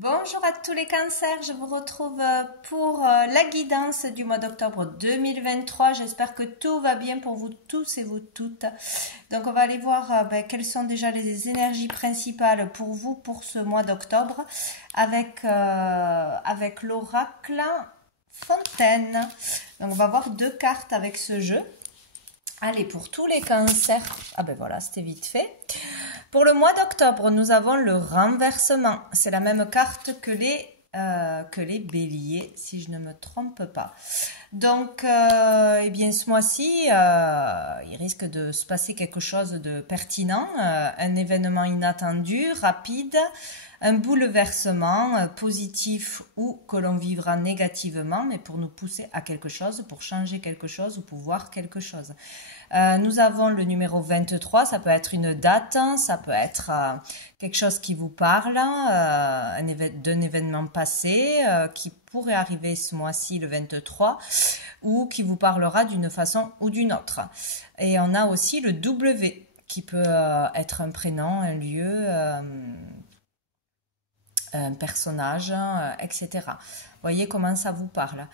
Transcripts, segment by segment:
Bonjour à tous les cancers, je vous retrouve pour la guidance du mois d'octobre 2023. J'espère que tout va bien pour vous tous et vous toutes. Donc on va aller voir quelles sont déjà les énergies principales pour vous pour ce mois d'octobre avec l'oracle Fontaine. Donc on va voir deux cartes avec ce jeu. Allez, pour tous les cancers, ah ben voilà, c'était vite fait. Pour le mois d'octobre, nous avons le renversement. C'est la même carte que les béliers, si je ne me trompe pas. Donc, eh bien, ce mois-ci, il risque de se passer quelque chose de pertinent, un événement inattendu, rapide, un bouleversement positif ou que l'on vivra négativement, mais pour nous pousser à quelque chose, pour changer quelque chose ou pour voir quelque chose. Nous avons le numéro 23, ça peut être une date, ça peut être quelque chose qui vous parle, d'un événement passé qui pourrait arriver ce mois-ci, le 23, ou qui vous parlera d'une façon ou d'une autre. Et on a aussi le W, qui peut être un prénom, un lieu, un personnage, etc. Voyez comment ça vous parle.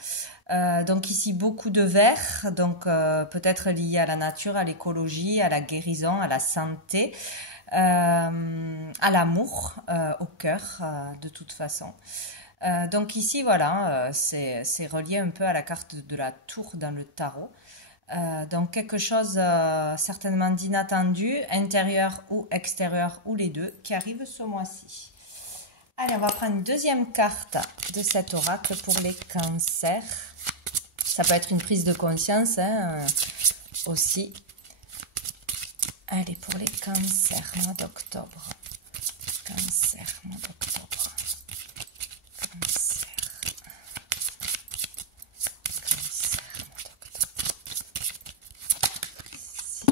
Donc ici, beaucoup de vert, donc peut-être lié à la nature, à l'écologie, à la guérison, à la santé, à l'amour, au cœur, de toute façon. Donc ici, voilà, c'est relié un peu à la carte de la tour dans le tarot. Donc quelque chose certainement d'inattendu, intérieur ou extérieur, ou les deux, qui arrive ce mois-ci. Allez, on va prendre une deuxième carte de cet oracle pour les cancers. Ça peut être une prise de conscience aussi. Allez, pour les cancers, mois d'octobre. Cancer, mois d'octobre. Cancer. Cancer, mois d'octobre.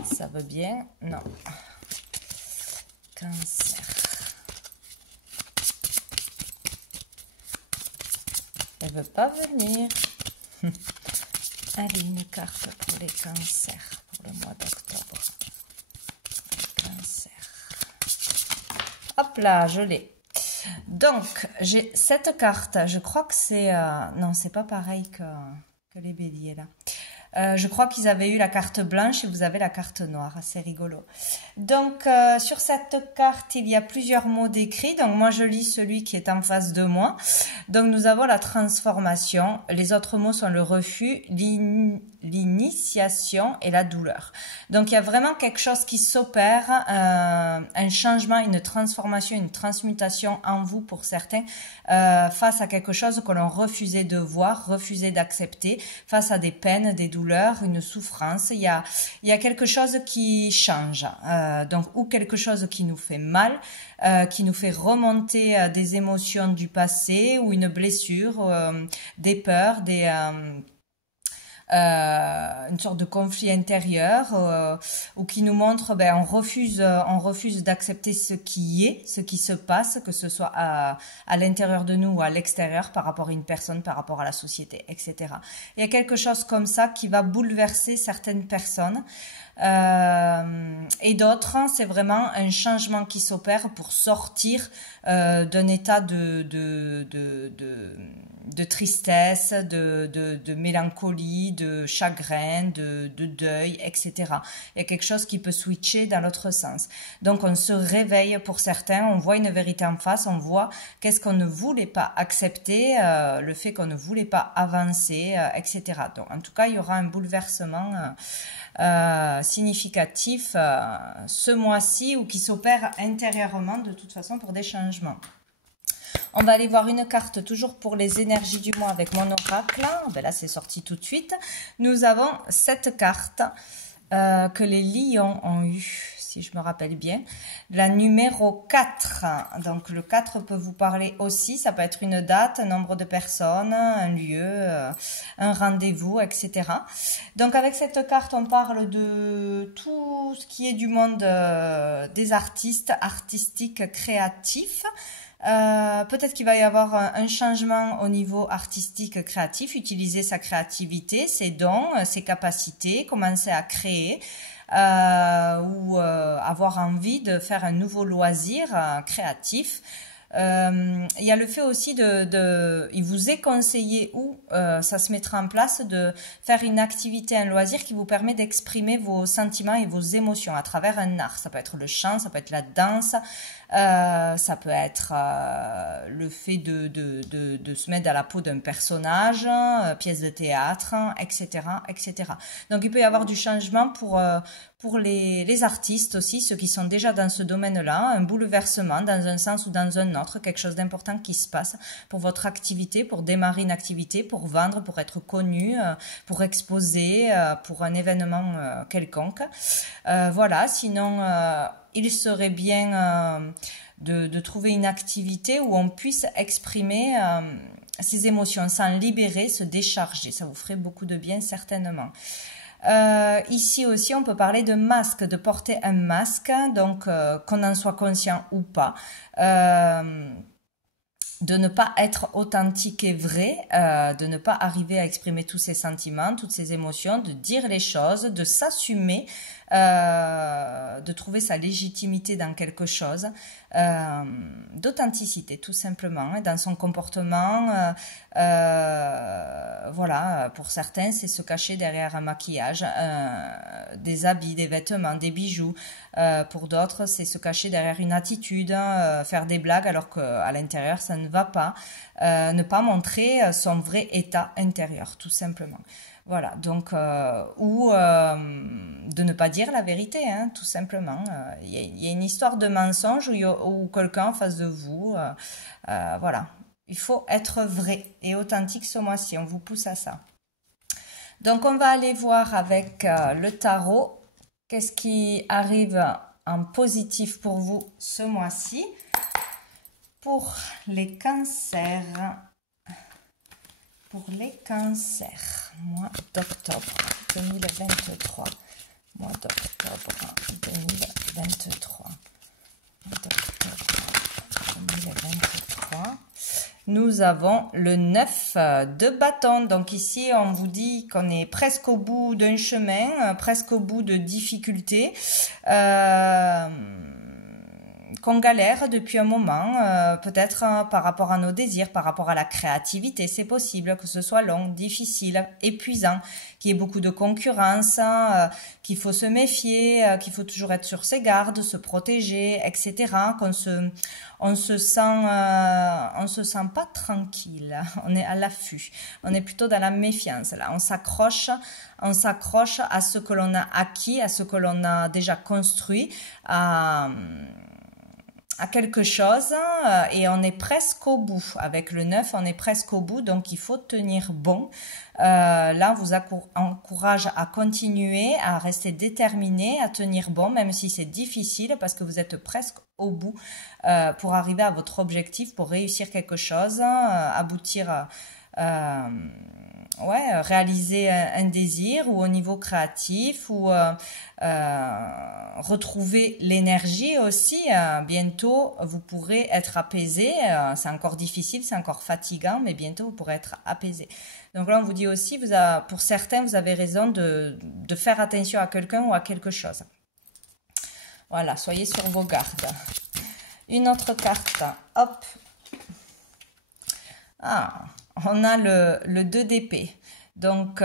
Si ça veut bien, non. Cancer. Elle veut pas venir. Allez, une carte pour les cancers pour le mois d'octobre. Cancer. Hop là, je l'ai. Donc, j'ai cette carte. Je crois que c'est... non, c'est pas pareil que les béliers, là. Je crois qu'ils avaient eu la carte blanche et vous avez la carte noire. C'est rigolo. Donc, sur cette carte, il y a plusieurs mots décrits. Donc, moi, je lis celui qui est en face de moi. Donc, nous avons la transformation. Les autres mots sont le refus, l'initiation et la douleur. Donc, il y a vraiment quelque chose qui s'opère, un changement, une transformation, une transmutation en vous pour certains, face à quelque chose que l'on refusait de voir, refusait d'accepter, face à des peines, des douleurs, une souffrance. Il y a quelque chose qui change, donc ou quelque chose qui nous fait mal, qui nous fait remonter des émotions du passé ou une blessure, des peurs, une sorte de conflit intérieur, ou qui nous montre on refuse d'accepter ce qui est, ce qui se passe, que ce soit à l'intérieur de nous ou à l'extérieur, par rapport à une personne, par rapport à la société, etc. Il y a quelque chose comme ça qui va bouleverser certaines personnes, et d'autres, c'est vraiment un changement qui s'opère pour sortir d'un état de tristesse, de mélancolie, de chagrin, de deuil, etc. Il y a quelque chose qui peut switcher dans l'autre sens. Donc on se réveille pour certains, on voit une vérité en face, on voit qu'est-ce qu'on ne voulait pas accepter, le fait qu'on ne voulait pas avancer, etc. Donc en tout cas, il y aura un bouleversement significatif ce mois-ci, ou qui s'opère intérieurement de toute façon pour des changements. On va aller voir une carte toujours pour les énergies du mois avec mon oracle. Ben là, c'est sorti tout de suite. Nous avons cette carte que les lions ont eue, si je me rappelle bien. La numéro 4. Donc, le 4 peut vous parler aussi. Ça peut être une date, un nombre de personnes, un lieu, un rendez-vous, etc. Donc, avec cette carte, on parle de tout ce qui est du monde des artistes, artistiques, créatifs. Peut-être qu'il va y avoir un changement au niveau artistique, créatif, utiliser sa créativité, ses dons, ses capacités, commencer à créer, ou avoir envie de faire un nouveau loisir créatif, Il y a le fait aussi il vous est conseillé ou ça se mettra en place de faire une activité, un loisir qui vous permet d'exprimer vos sentiments et vos émotions à travers un art. Ça peut être le chant, ça peut être la danse, ça peut être le fait de se mettre à la peau d'un personnage, pièce de théâtre, etc., etc. Donc il peut y avoir du changement pour les artistes aussi, ceux qui sont déjà dans ce domaine-là, un bouleversement dans un sens ou dans un autre, quelque chose d'important qui se passe pour votre activité, pour démarrer une activité, pour vendre, pour être connu, pour exposer, pour un événement quelconque. Voilà, sinon il serait bien de trouver une activité où on puisse exprimer ses émotions, s'en libérer, se décharger. Ça vous ferait beaucoup de bien certainement. Ici aussi, on peut parler de masque, de porter un masque, donc qu'on en soit conscient ou pas. De ne pas être authentique et vrai, de ne pas arriver à exprimer tous ses sentiments, toutes ses émotions, de dire les choses, de s'assumer, de trouver sa légitimité dans quelque chose, d'authenticité tout simplement, dans son comportement. Voilà, pour certains, c'est se cacher derrière un maquillage, des habits, des vêtements, des bijoux. Pour d'autres, c'est se cacher derrière une attitude, faire des blagues alors qu'à l'intérieur, ça ne va pas. Ne pas montrer son vrai état intérieur, tout simplement. Voilà, donc, ou de ne pas dire la vérité, hein, tout simplement. Il y a une histoire de mensonge où quelqu'un en face de vous, voilà. Il faut être vrai et authentique ce mois-ci, on vous pousse à ça. Donc, on va aller voir avec le tarot, qu'est-ce qui arrive en positif pour vous ce mois-ci. Pour les cancers, mois d'octobre 2023. Mois d'octobre 2023. Nous avons le 9 de bâton. Donc ici, on vous dit qu'on est presque au bout d'un chemin, presque au bout de difficultés. Qu'on galère depuis un moment, peut-être par rapport à nos désirs, par rapport à la créativité. C'est possible que ce soit long, difficile, épuisant, qu'il y ait beaucoup de concurrence, qu'il faut se méfier, qu'il faut toujours être sur ses gardes, se protéger, etc. On se sent pas tranquille. On est à l'affût. On est plutôt dans la méfiance là. On s'accroche à ce que l'on a acquis, à ce que l'on a déjà construit, à quelque chose, et on est presque au bout. Avec le 9, on est presque au bout, donc il faut tenir bon. Là, on vous encourage à continuer, à rester déterminé, à tenir bon, même si c'est difficile, parce que vous êtes presque au bout pour arriver à votre objectif, pour réussir quelque chose, aboutir réaliser un désir, ou au niveau créatif, ou retrouver l'énergie aussi. Bientôt, vous pourrez être apaisé. C'est encore difficile, c'est encore fatigant, mais bientôt, vous pourrez être apaisé. Donc là, on vous dit aussi, pour certains, vous avez raison de faire attention à quelqu'un ou à quelque chose. Voilà, soyez sur vos gardes. Une autre carte, hop. On a le 2 d'épée. Donc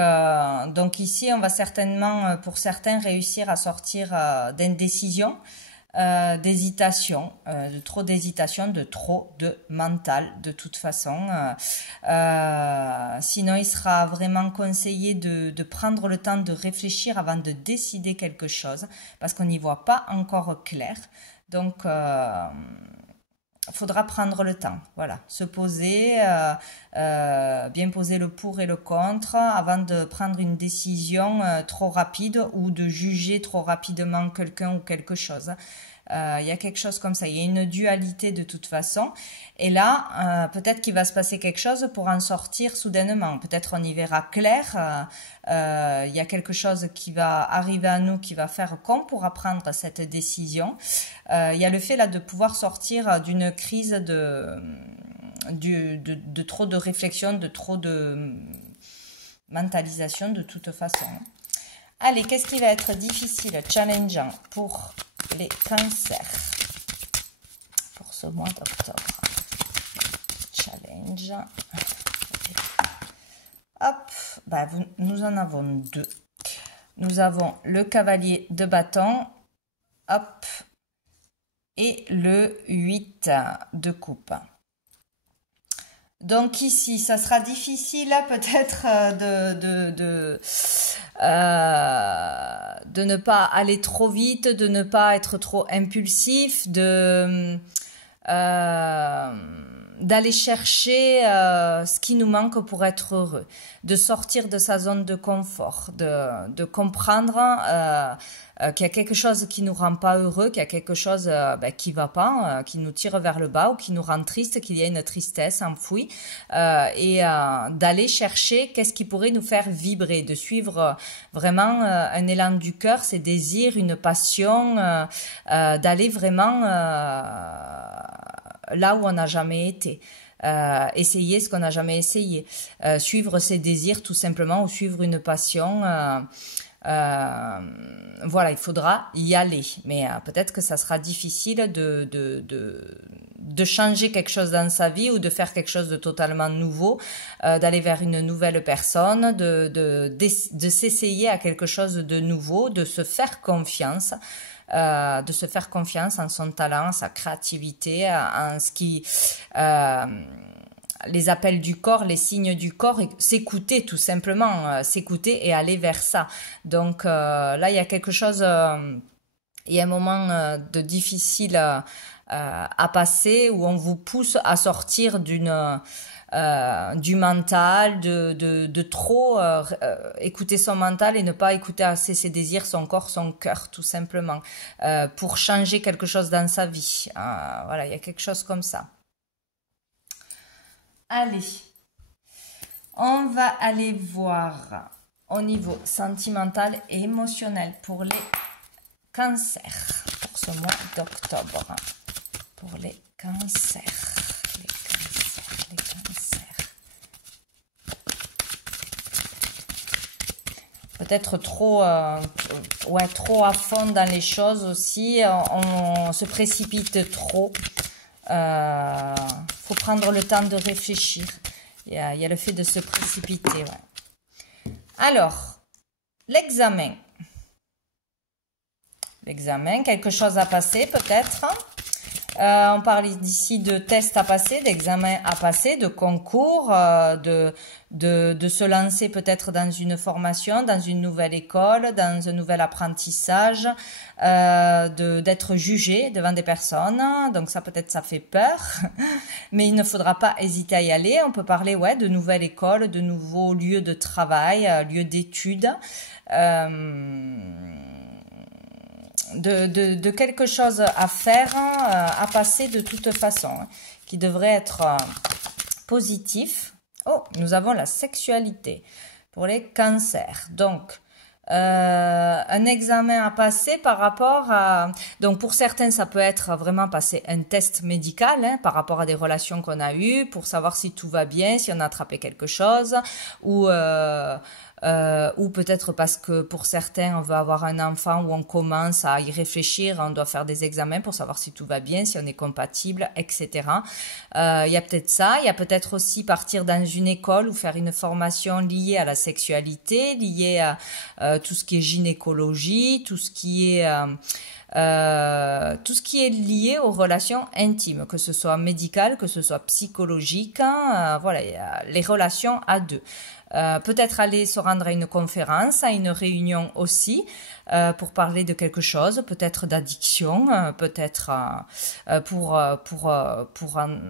ici, on va certainement, pour certains, réussir à sortir d'indécision, d'hésitation, de trop d'hésitation, de trop de mental, de toute façon. Sinon, il sera vraiment conseillé de prendre le temps de réfléchir avant de décider quelque chose, parce qu'on n'y voit pas encore clair. Donc, faudra prendre le temps, voilà, se poser, bien poser le pour et le contre avant de prendre une décision trop rapide, ou de juger trop rapidement quelqu'un ou quelque chose. Il y a quelque chose comme ça, il y a une dualité de toute façon, et là peut-être qu'il va se passer quelque chose pour en sortir soudainement. Peut-être on y verra clair, il y a quelque chose qui va arriver à nous qui va faire qu'on pourra prendre cette décision. Il y a le fait là de pouvoir sortir d'une crise de trop de réflexion, de trop de mentalisation de toute façon. Allez, qu'est-ce qui va être difficile, challengeant pour les cancers pour ce mois d'octobre? Mage. Hop, bah, nous en avons deux. Nous avons le cavalier de bâton, hop, et le 8 de coupe. Donc ici, ça sera difficile peut-être de ne pas aller trop vite, de ne pas être trop impulsif, d'aller chercher ce qui nous manque pour être heureux, de sortir de sa zone de confort, de comprendre qu'il y a quelque chose qui nous rend pas heureux, qu'il y a quelque chose qui va pas, qui nous tire vers le bas ou qui nous rend triste, qu'il y a une tristesse enfouie, et d'aller chercher qu'est-ce qui pourrait nous faire vibrer, de suivre vraiment un élan du cœur, ses désirs, une passion, d'aller vraiment là où on n'a jamais été. Essayer ce qu'on n'a jamais essayé, suivre ses désirs tout simplement ou suivre une passion. Voilà, il faudra y aller, mais peut-être que ça sera difficile de changer quelque chose dans sa vie ou de faire quelque chose de totalement nouveau, d'aller vers une nouvelle personne, de s'essayer à quelque chose de nouveau, de se faire confiance. De se faire confiance en son talent, sa créativité, en ce qui les appels du corps, les signes du corps, s'écouter tout simplement, s'écouter et aller vers ça. Donc là, il y a quelque chose, il y a un moment de difficile à passer où on vous pousse à sortir du mental, de trop écouter son mental et ne pas écouter assez ses désirs, son corps, son cœur, tout simplement, pour changer quelque chose dans sa vie. Voilà, il y a quelque chose comme ça. Allez, on va aller voir au niveau sentimental et émotionnel pour les cancers, pour ce mois d'octobre. Pour les cancers. Peut-être trop, trop à fond dans les choses aussi. On se précipite trop. Faut prendre le temps de réfléchir. Il y a le fait de se précipiter. Ouais. Alors, l'examen. L'examen, quelque chose à passer peut-être. On parle ici de tests à passer, d'examens à passer, de concours, de se lancer peut-être dans une formation, dans une nouvelle école, dans un nouvel apprentissage, d'être jugé devant des personnes. Donc ça peut-être ça fait peur, mais il ne faudra pas hésiter à y aller. On peut parler de nouvelles écoles, de nouveaux lieux de travail, lieux d'études. De quelque chose à faire, à passer de toute façon, qui devrait être positif. Oh, nous avons la sexualité pour les cancers. Donc, un examen à passer par rapport à... Donc, pour certains, ça peut être vraiment passer un test médical par rapport à des relations qu'on a eues, pour savoir si tout va bien, si on a attrapé quelque chose, ou peut-être parce que pour certains, on veut avoir un enfant où on commence à y réfléchir, on doit faire des examens pour savoir si tout va bien, si on est compatible, etc. Il y a peut-être ça, il y a peut-être aussi partir dans une école ou faire une formation liée à la sexualité, liée à tout ce qui est gynécologie, tout ce qui est lié aux relations intimes, que ce soit médical, que ce soit psychologique, voilà, les relations à deux. Peut-être aller se rendre à une conférence, à une réunion aussi, pour parler de quelque chose, peut-être d'addiction, peut-être pour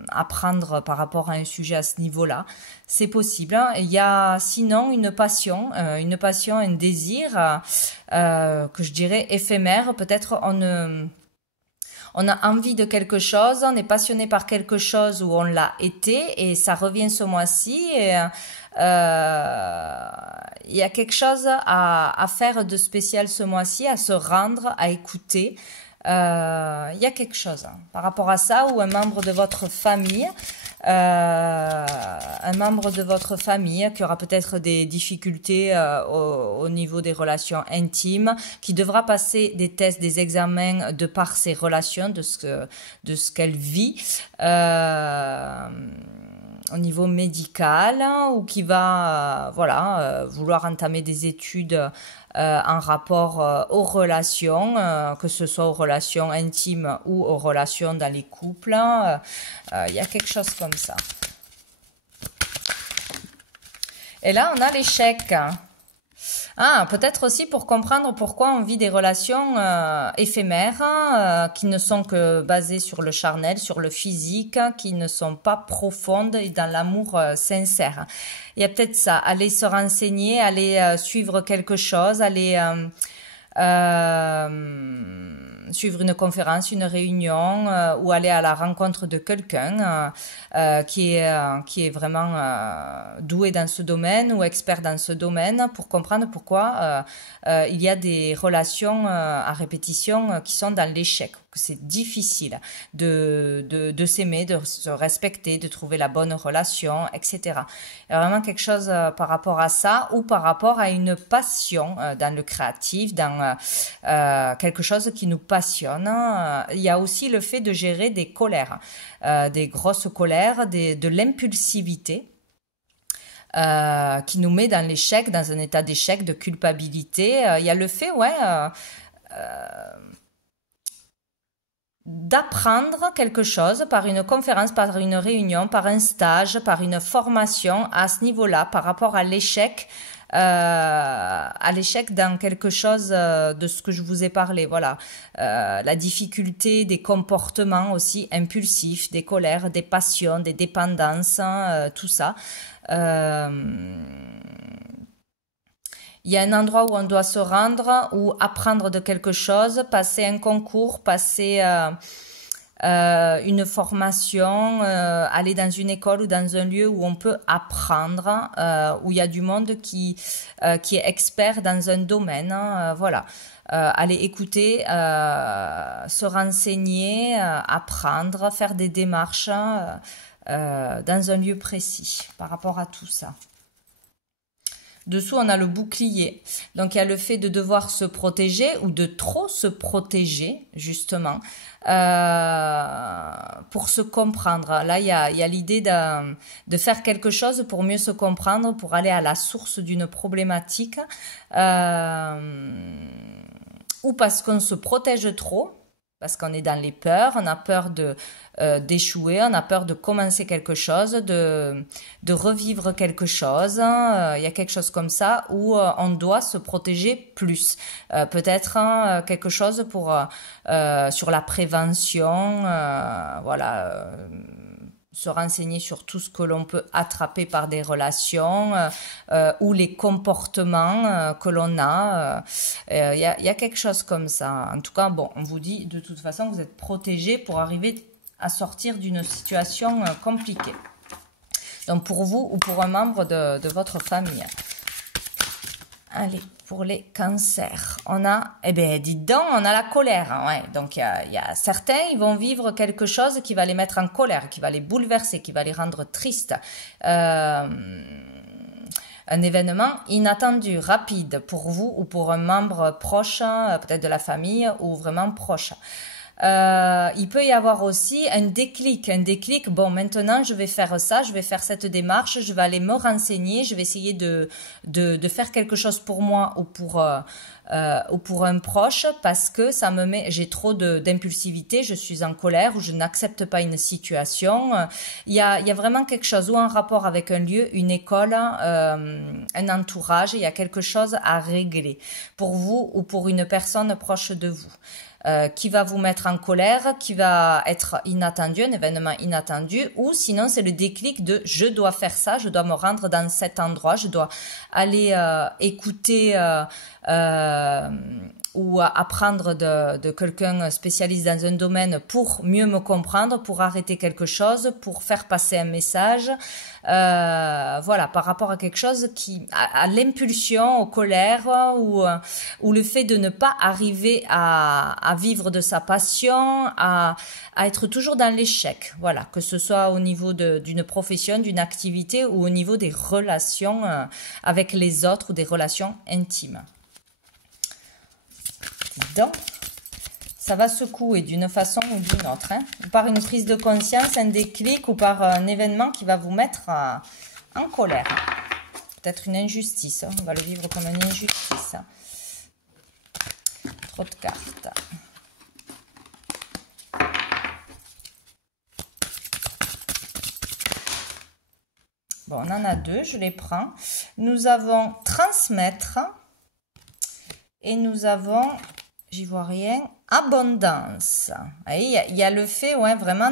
apprendre par rapport à un sujet à ce niveau-là. C'est possible. Il y a sinon une passion, un désir que je dirais éphémère. Peut-être on a envie de quelque chose, on est passionné par quelque chose où on l'a été et ça revient ce mois-ci. Et, il y a quelque chose à faire de spécial ce mois-ci, à se rendre, à écouter. Il y a quelque chose par rapport à ça ou un membre de votre famille. Qui aura peut-être des difficultés au niveau des relations intimes, qui devra passer des tests, des examens de par ses relations, de ce qu'elle vit. au niveau médical, ou qui va voilà, vouloir entamer des études en rapport aux relations, que ce soit aux relations intimes ou aux relations dans les couples. Il y a quelque chose comme ça. Et là, on a l'échec. Ah, peut-être aussi pour comprendre pourquoi on vit des relations éphémères, qui ne sont que basées sur le charnel, sur le physique, qui ne sont pas profondes et dans l'amour sincère. Il y a peut-être ça, aller se renseigner, aller suivre quelque chose, aller suivre une conférence, une réunion, ou aller à la rencontre de quelqu'un qui est vraiment doué dans ce domaine ou expert dans ce domaine, pour comprendre pourquoi il y a des relations à répétition qui sont dans l'échec, que c'est difficile de s'aimer, de se respecter, de trouver la bonne relation, etc. Il y a vraiment quelque chose par rapport à ça, ou par rapport à une passion dans le créatif, dans quelque chose qui nous passionne. Il y a aussi le fait de gérer des colères, des grosses colères, de l'impulsivité, qui nous met dans l'échec, dans un état d'échec, de culpabilité. Il y a le fait, d'apprendre quelque chose par une conférence, par une réunion, par un stage, par une formation à ce niveau-là, par rapport à l'échec dans quelque chose de ce que je vous ai parlé. Voilà, la difficulté des comportements aussi impulsifs, des colères, des passions, des dépendances, tout ça. Il y a un endroit où on doit se rendre, ou apprendre de quelque chose, passer un concours, passer une formation, aller dans une école ou dans un lieu où on peut apprendre, où il y a du monde qui est expert dans un domaine. Voilà. Aller écouter, se renseigner, apprendre, faire des démarches dans un lieu précis par rapport à tout ça. Dessous, on a le bouclier. Donc, il y a le fait de devoir se protéger ou de trop se protéger, justement, pour se comprendre. Là, il y a l'idée de faire quelque chose pour mieux se comprendre, pour aller à la source d'une problématique, ou parce qu'on se protège trop. Parce qu'on est dans les peurs, on a peur d'échouer, on a peur de commencer quelque chose, de revivre quelque chose. Il y a quelque chose comme ça où on doit se protéger plus. Peut-être quelque chose pour sur la prévention, voilà. Se renseigner sur tout ce que l'on peut attraper par des relations, ou les comportements que l'on a. Il y a quelque chose comme ça. En tout cas, bon, on vous dit de toute façon que vous êtes protégés pour arriver à sortir d'une situation compliquée. Donc pour vous ou pour un membre de votre famille. Allez, pour les cancers, on a, dites donc, on a la colère. Ouais. Donc, il y a certains, ils vont vivre quelque chose qui va les mettre en colère, qui va les bouleverser, qui va les rendre tristes. Un événement inattendu, rapide, pour vous ou pour un membre proche, peut-être de la famille, ou vraiment proche. Il peut y avoir aussi un déclic, bon, maintenant je vais faire ça, je vais faire cette démarche, je vais aller me renseigner, je vais essayer de faire quelque chose pour moi ou pour un proche, parce que ça me met, j'ai trop d'impulsivité, je suis en colère, ou je n'accepte pas une situation. Il y a vraiment quelque chose, ou en rapport avec un lieu, une école, un entourage, il y a quelque chose à régler pour vous ou pour une personne proche de vous. Qui va vous mettre en colère, qui va être inattendu, un événement inattendu, ou sinon c'est le déclic de je dois faire ça, je dois me rendre dans cet endroit, je dois aller écouter ou apprendre de quelqu'un spécialiste dans un domaine pour mieux me comprendre, pour arrêter quelque chose, pour faire passer un message, voilà, par rapport à quelque chose qui, à l'impulsion, aux colères, ou le fait de ne pas arriver à vivre de sa passion, à être toujours dans l'échec, voilà, que ce soit au niveau d'une profession, d'une activité, ou au niveau des relations avec les autres, ou des relations intimes. Donc, ça va secouer d'une façon ou d'une autre. Hein. Par une prise de conscience, un déclic ou par un événement qui va vous mettre en colère. Peut-être une injustice. On va le vivre comme une injustice. Trop de cartes. Bon, on en a deux, je les prends. Nous avons transmettre et nous avons, j'y vois rien, abondance. Il y a le fait, ouais, vraiment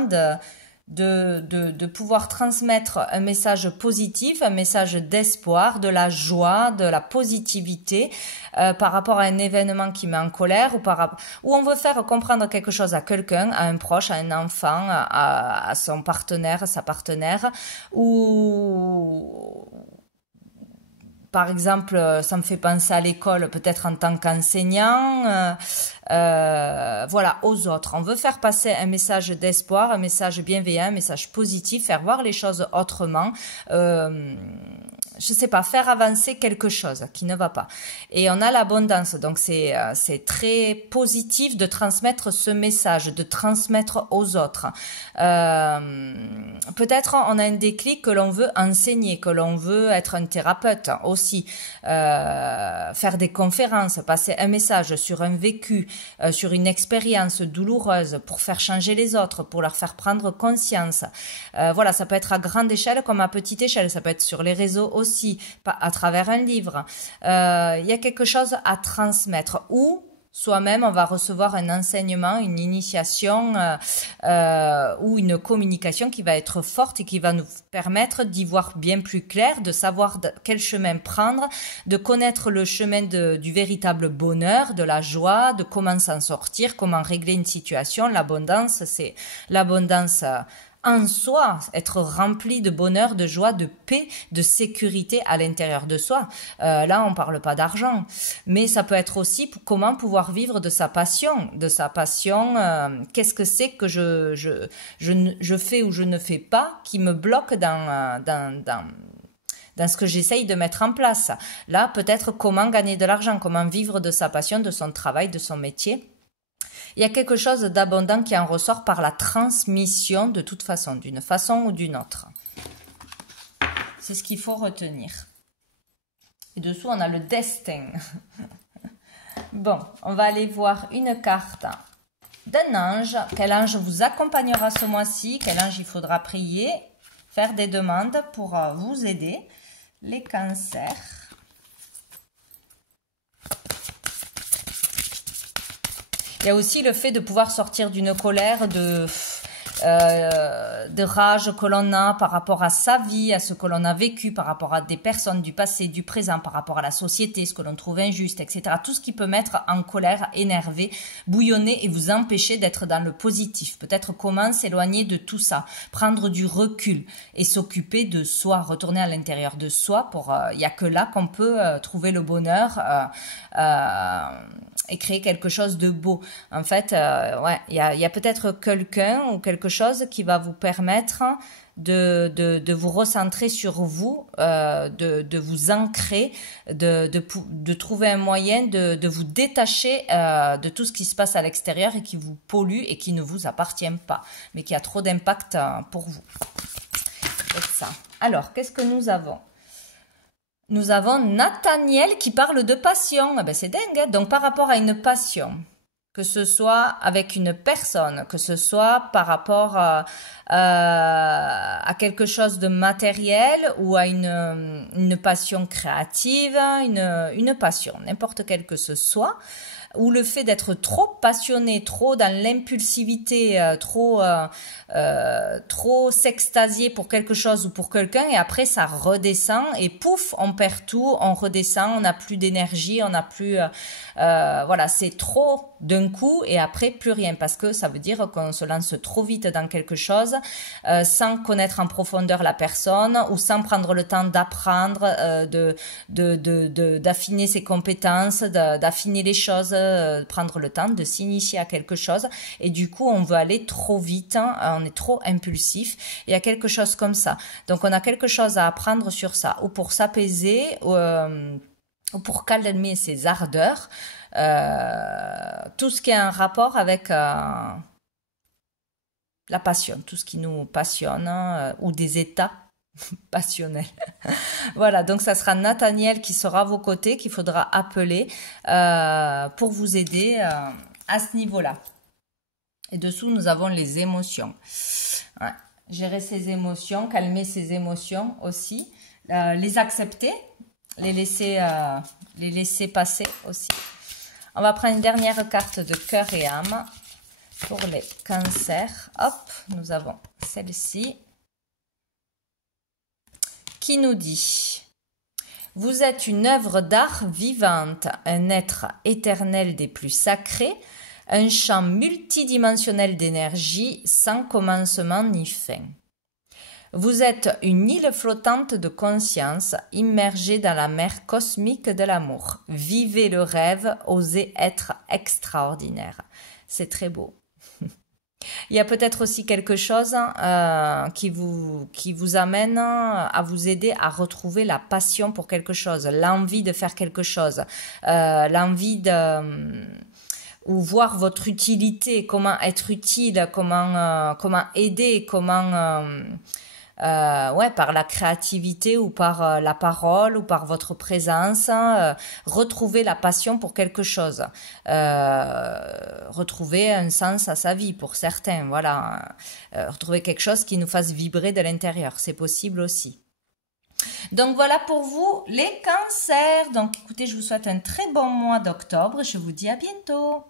de pouvoir transmettre un message positif, un message d'espoir, de la joie, de la positivité par rapport à un événement qui met en colère ou on veut faire comprendre quelque chose à quelqu'un, à un proche, à un enfant, à son partenaire, à sa partenaire, ou par exemple, ça me fait penser à l'école, peut-être en tant qu'enseignant, voilà, aux autres. On veut faire passer un message d'espoir, un message bienveillant, un message positif, faire voir les choses autrement. Je sais pas, faire avancer quelque chose qui ne va pas. Et on a l'abondance, donc c'est très positif de transmettre ce message, de transmettre aux autres. Peut-être on a un déclic que l'on veut enseigner, que l'on veut être un thérapeute aussi, faire des conférences, passer un message sur un vécu, sur une expérience douloureuse pour faire changer les autres, pour leur faire prendre conscience. Voilà, ça peut être à grande échelle comme à petite échelle, ça peut être sur les réseaux aussi, à travers un livre. Il y a quelque chose à transmettre ou soi-même, on va recevoir un enseignement, une initiation ou une communication qui va être forte et qui va nous permettre d'y voir bien plus clair, de savoir quel chemin prendre, de connaître le chemin du véritable bonheur, de la joie, de comment s'en sortir, comment régler une situation. L'abondance, c'est l'abondance en soi, être rempli de bonheur, de joie, de paix, de sécurité à l'intérieur de soi. Là, on parle pas d'argent, mais ça peut être aussi comment pouvoir vivre de sa passion, qu'est-ce que c'est que je fais ou je ne fais pas qui me bloque dans ce que j'essaye de mettre en place. Là, peut-être comment gagner de l'argent, comment vivre de sa passion, de son travail, de son métier. Il y a quelque chose d'abondant qui en ressort par la transmission de toute façon, d'une façon ou d'une autre. C'est ce qu'il faut retenir. Et dessous, on a le destin. Bon, on va aller voir une carte d'un ange. Quel ange vous accompagnera ce mois-ci? Quel ange il faudra prier? Faire des demandes pour vous aider. Les cancers. Il y a aussi le fait de pouvoir sortir d'une colère, de rage que l'on a par rapport à sa vie, à ce que l'on a vécu, par rapport à des personnes du passé, du présent, par rapport à la société, ce que l'on trouve injuste, etc. Tout ce qui peut mettre en colère, énerver, bouillonner et vous empêcher d'être dans le positif. Peut-être comment s'éloigner de tout ça, prendre du recul et s'occuper de soi, retourner à l'intérieur de soi. Il n'y a que là qu'on peut trouver le bonheur et créer quelque chose de beau. En fait, ouais, il y a peut-être quelqu'un ou quelque chose qui va vous permettre de vous recentrer sur vous, de vous ancrer, de trouver un moyen de vous détacher de tout ce qui se passe à l'extérieur et qui vous pollue et qui ne vous appartient pas, mais qui a trop d'impact pour vous. C'est ça. Alors, qu'est-ce que nous avons ? Nous avons Nathaniel qui parle de passion. Ah ben c'est dingue, hein. Donc par rapport à une passion, que ce soit avec une personne, que ce soit par rapport à quelque chose de matériel ou à une passion créative, une passion, n'importe quelle que ce soit, ou le fait d'être trop passionné, trop dans l'impulsivité, trop s'extasier pour quelque chose ou pour quelqu'un, et après ça redescend et pouf, on perd tout, on redescend, on n'a plus d'énergie, on n'a plus voilà, c'est trop d'un coup et après plus rien, parce que ça veut dire qu'on se lance trop vite dans quelque chose sans connaître en profondeur la personne ou sans prendre le temps d'apprendre, d'affiner ses compétences, d'affiner les choses, prendre le temps de s'initier à quelque chose, et du coup on veut aller trop vite, hein, on est trop impulsif. Il y a quelque chose comme ça, donc on a quelque chose à apprendre sur ça, ou pour s'apaiser, ou pour calmer ses ardeurs. tout ce qui est en rapport avec la passion, tout ce qui nous passionne, ou des états passionnels. Voilà, donc ça sera Nathaniel qui sera à vos côtés, qu'il faudra appeler pour vous aider à ce niveau-là. Et dessous, nous avons les émotions. Ouais. Gérer ses émotions, calmer ses émotions aussi, les accepter, les laisser passer aussi. On va prendre une dernière carte de cœur et âme pour les cancers. Hop, nous avons celle-ci qui nous dit: vous êtes une œuvre d'art vivante, un être éternel des plus sacrés, un champ multidimensionnel d'énergie sans commencement ni fin. Vous êtes une île flottante de conscience immergée dans la mer cosmique de l'amour. Vivez le rêve, osez être extraordinaire. C'est très beau. Il y a peut-être aussi quelque chose qui vous amène à vous aider à retrouver la passion pour quelque chose, l'envie de faire quelque chose, l'envie de... ou voir votre utilité, comment être utile, comment aider, par la créativité ou par la parole ou par votre présence, retrouver la passion pour quelque chose, retrouver un sens à sa vie pour certains, voilà, retrouver quelque chose qui nous fasse vibrer de l'intérieur, c'est possible aussi. Donc voilà pour vous les cancers. Donc écoutez, je vous souhaite un très bon mois d'octobre, je vous dis à bientôt.